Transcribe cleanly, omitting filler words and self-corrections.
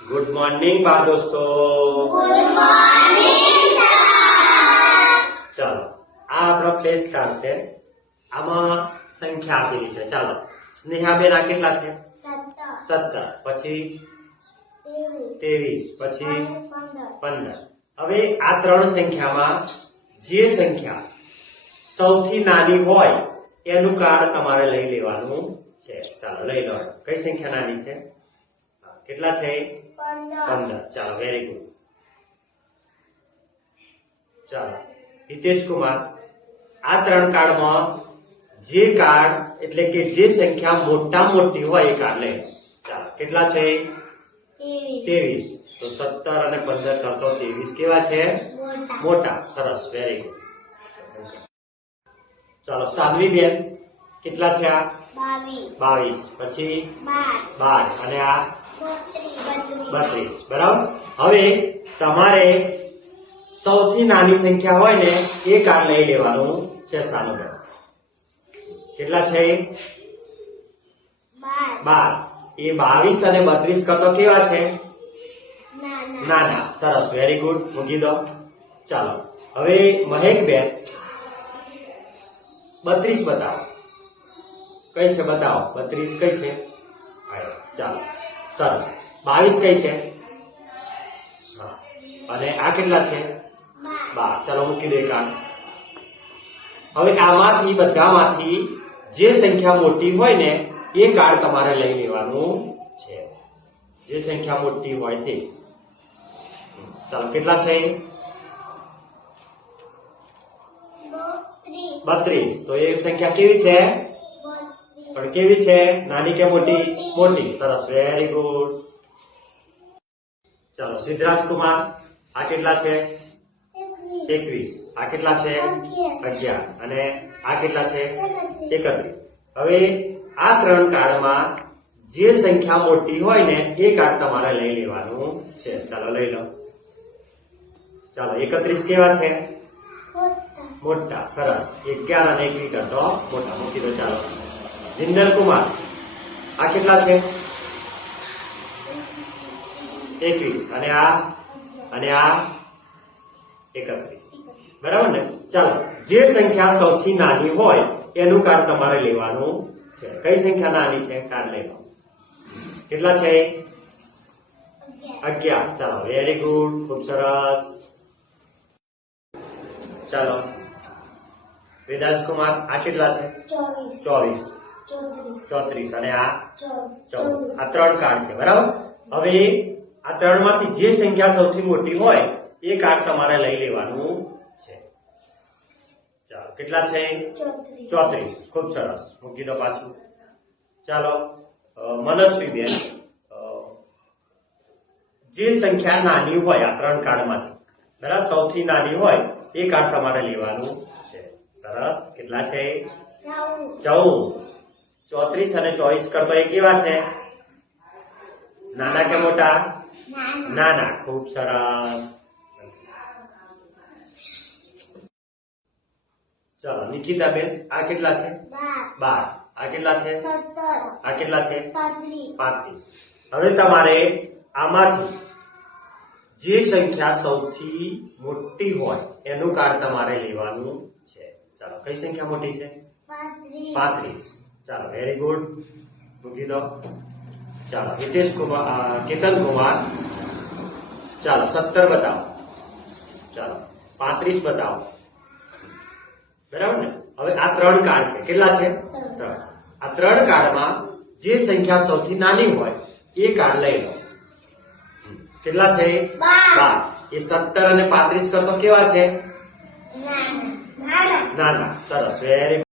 Good morning બાળ દોસ્તો. Good morning ચાલો, આ આપણો ફ્લેશ કાર્ડ છે. આમાં સંખ્યા આપેલી છે. ચાલો, સ્નેહાબેન આ કેટલા છે? 17. પછી 23. પછી 15. હવે આ ત્રણ સંખ્યામાં જે સંખ્યા સૌથી નાની હોય એનું કાર્ડ તમારે લઈ લેવાનું છે. ચાલો લઈ લો. કઈ સંખ્યા નાની છે? કેટલા છે? 15. ચાલો, વેરી ગુડ. ચાલો, હિતેશ કુમાર, આ ત્રણ કાર્ડમાં જે કાર્ડ એટલે કે જે સંખ્યા મોટા મોટી હોય એ કાર્ડ લઈ લો. ચાલો, કેટલા છે? 23. તો 17 અને 15 કરતો 23 કેવા છે? મોટા. સરસ, વેરી ગુડ. ચાલો, સાધ્વી બેન કેટલા છે? આ 22. પછી 12 અને આ 32. બરાબર. હવે તમારે સૌથી નાની સંખ્યા હોય ને એ કાર્ડ લઈ લેવાનું છે. સાનું બેન કેટલા છે? 12. એ 22 અને 32 કરતો કેવા છે? નાના. સરસ, વેરી ગુડ. મૂકી દો. ચાલો, હવે મહેક બેન 32 બતાવો. કઈ છે? બતાવો. 32 કઈ છે? ચાલો, સરસ. 22 કઈ છે? હા. અને આ કેટલા છે? 12. ચાલો, મૂકી દે કાર્ડ. હવે આમાંથી બધામાંથી જે સંખ્યા મોટી હોય ને એ કાર્ડ તમારે લઈ લેવાનું છે. જે સંખ્યા મોટી હોય તે. ચાલો, કેટલા છે? 32. તો એ સંખ્યા કેવી છે? પણ કેવી છે? નાની કે મોટી? મોટી. સરસ, વેરી ગુડ. ચાલો, સિદ્ધરાજ કુમાર આ કેટલા છે? 21. આ કેટલા છે? 11. અને આ કેટલા છે? 31. હવે આ ત્રણ કાર્ડમાં જે સંખ્યા મોટી હોય ને એ કાર્ડ તમારે લઈ લેવાનું છે. ચાલો, લઈ લો. ચાલો, 31 કેવા છે? મોટા. સરસ. 11 અને 21 કરતો મોટા. મૂકી દો. ચાલો, જિંદર કુમાર આ કેટલા છે? 21. અને આ 31. બરાબર ને? ચાલો, જે સંખ્યા સૌથી નાની હોય એનું કાર્ડ તમારે લેવાનું છે. કઈ સંખ્યા નાની છે? કાર્ડ લઈ લો. કેટલા છે? 11. ચાલો, વેરી ગુડ. ખૂબ સરસ. ચાલો, વેદાંશ કુમાર આ કેટલા છે? 24. 34. અને આ 14. આ ત્રણ કાર્ડ છે. બરાબર. હવે આ ત્રણ માંથી જે સંખ્યા સૌથી મોટી હોય એ કાર્ડ તમારે લઈ લેવાનું છે. ચાલો, કેટલા છે? 34. ખૂબ સરસ. મૂકી દો પાછું. ચાલો, મનસ્વી બેન જે સંખ્યા નાની હોય આ ત્રણ કાર્ડમાંથી, બરાબર, સૌથી નાની હોય એ કાર્ડ તમારે લેવાનું છે. સરસ. કેટલા છે? 14. 34 અને 24 કરતો એ કેવા છે? નાના કે મોટા? નાના. ખૂબ સરસ. ચાલો, નિકિતા બેન આ કેટલા છે? 12. આ કેટલા છે? 17. આ કેટલા છે? 35. હવે તમારે આમાંથી જે સંખ્યા સૌથી મોટી હોય એનું કાર્ડ તમારે લેવાનું છે. ચાલો, કઈ સંખ્યા મોટી છે? 35. ચાલો, વેરી ગુડ. મૂકી દો. ચાલો, હિતેશ કુમાર, કેતન કુમાર ચાલો 17 બતાવો. ચાલો, 35 બતાવો. બરાબર ને? હવે આ ત્રણ કાર્ડ છે. કેટલા છે? 3. આ ત્રણ કાર્ડમાં જે સંખ્યા સૌથી નાની હોય એ કાર્ડ લઈ લો. કેટલા છે? 12. એ 17 અને 35 કરતો કેવા છે? નાના. સરસ, વેરી